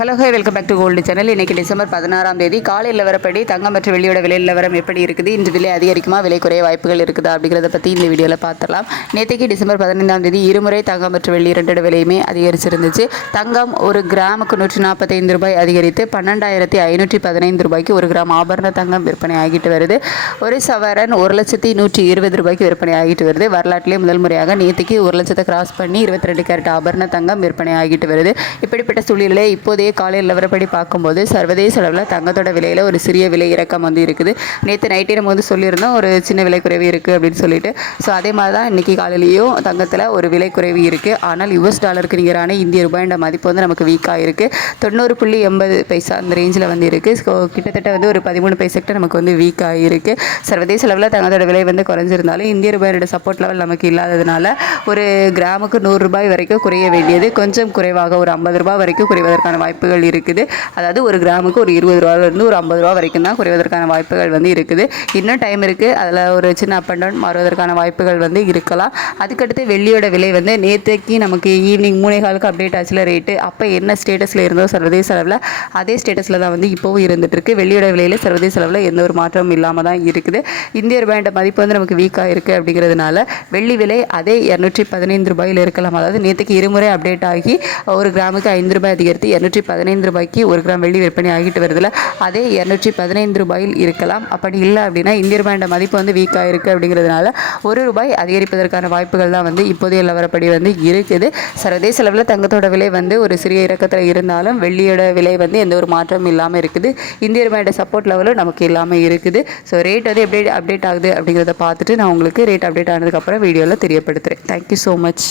Hello hi welcome back to gold channel. இன்றைக்கி December 16ஆம் தேதி காலை நிலவரப்படி தங்கம் மற்றும் வெள்ளியோட விலை நிலவரம் எப்படி இருக்குது, இன்று விலை அதிகரிக்குமா விலை குறைய வாய்ப்புகள் இருக்குதா அப்படிங்கிறத பற்றி இந்த வீடியோவில் பார்த்துடலாம். நேற்றுக்கு டிசம்பர் 15ஆம் தேதி இருமுறை தங்கம் மற்றும் வெள்ளி இரண்டோட விலையுமே அதிகரிச்சிருந்துச்சு. தங்கம் ஒரு கிராமுக்கு 145 ரூபாய் அதிகரித்து 12,515 ரூபாய்க்கு ஒரு கிராம் ஆபரண தங்கம் விற்பனை ஆகிட்டு வருது. ஒரு சவரன் 1,120 ரூபாய்க்கு விற்பனை ஆகிட்டு வருது. வரலாற்றிலே முதல் முறையாக நேற்றுக்கு 1 லட்சத்தை கிராஸ் பண்ணி 22 கேரட் ஆபரண தங்கம் விற்பனை ஆகிட்டு வருது. இப்படிப்பட்ட சூழ்நிலை இப்போதைய காலையில் நிலவரப்படி பார்க்கும்போது சர்வதேச அளவில் தங்கத்தோட விலையில் ஒரு சிறிய விலை இறக்கம் வந்து இருக்குது. நேற்று நைட்டே நம்ம வந்து சொல்லியிருந்தோம் ஒரு சின்ன விலை குறைவு இருக்குது அப்படின்னு சொல்லிட்டு. ஸோ அதே மாதிரி தான் இன்றைக்கி காலையிலையும் தங்கத்தில் ஒரு விலை குறைவு இருக்குது. ஆனால் US டாலருக்கு நிகரான இந்திய ரூபாயோட மதிப்பு வந்து நமக்கு வீக்காக இருக்குது. 90.80 அந்த ரேஞ்சில் வந்து இருக்குது. ஸோ கிட்டத்தட்ட வந்து ஒரு 13 பைசாக்கிட்ட நமக்கு வந்து வீக்காக இருக்குது. சர்வதேச அளவில் தங்கத்தோட விலை வந்து குறைஞ்சிருந்தாலும் இந்திய ரூபாயோட சப்போர்ட் லெவல் நமக்கு இல்லாததுனால ஒரு கிராமுக்கு 100 ரூபாய் வரைக்கும் குறைய வேண்டியது கொஞ்சம் குறைவாக ஒரு 50 ரூபாய் வரைக்கும் குறைவதற்கான வாய்ப்புகள் இருக்குது. அதாவது ஒரு கிராமுக்கு ஒரு 20 ரூபாயிலிருந்து ஒரு 50 ரூபா வரைக்கும் தான் குறைவதற்கான வாய்ப்புகள் வந்து இருக்குது. இன்னும் டைம் இருக்குது. அதில் ஒரு சின்ன அப் அண்ட் டவுன் மாறுவதற்கான வாய்ப்புகள் வந்து இருக்கலாம். அதுக்கடுத்து வெள்ளியோட விலை வந்து நேற்றுக்கு நமக்கு ஈவினிங் 3:15 அப்டேட் ஆச்சுல ரேட்டு. அப்போ என்ன ஸ்டேட்டஸில் இருந்தோ சர்வதேச அளவில் அதே ஸ்டேட்டஸில் தான் வந்து இப்போவும் இருந்துகிட்ருக்கு. வெள்ளியோட விலையில் சர்வதேச அளவில் எந்த ஒரு மாற்றமும் இல்லாமல் தான் இருக்குது. இந்திய ரூபாயோட மதிப்பு வந்து நமக்கு வீக்காக இருக்குது அப்படிங்கிறதுனால வெள்ளி விலை அதே 215 ரூபாயில் இருக்கலாம். அதாவது நேற்றுக்கு இருமுறை அப்டேட் ஆகி ஒரு கிராமுக்கு 5 ரூபாய் அதிகரித்து 215 ரூபாய்க்கு ஒரு கிராம் வெள்ளி விற்பனை ஆகிட்டு வருதுல, அதே 215 ரூபாயில் இருக்கலாம். அப்படி இல்லை அப்படின்னா இந்திய ரூபாயோட மதிப்பு வந்து வீக்காக இருக்குது அப்படிங்கிறதுனால ₹1 அதிகரிப்பதற்கான வாய்ப்புகள் தான் வந்து இப்போதைய நிலவரப்படி வந்து இருக்குது. சர்வதேச அளவில் தங்கத்தோட விலை வந்து ஒரு சிறிய இறக்கத்தில் இருந்தாலும் வெள்ளியோட விலை வந்து எந்த ஒரு மாற்றமும் இல்லாமல் இருக்குது. இந்திய ரூபாயோட சப்போர்ட் லெவலும் நமக்கு இல்லாமல் இருக்குது. ஸோ ரேட் வந்து எப்படி அப்டேட் ஆகுது அப்படிங்கிறத பார்த்துட்டு நான் உங்களுக்கு ரேட் அப்டேட் ஆனதுக்கப்புறம் வீடியோவில் தெரியப்படுத்துகிறேன். Thank you so much.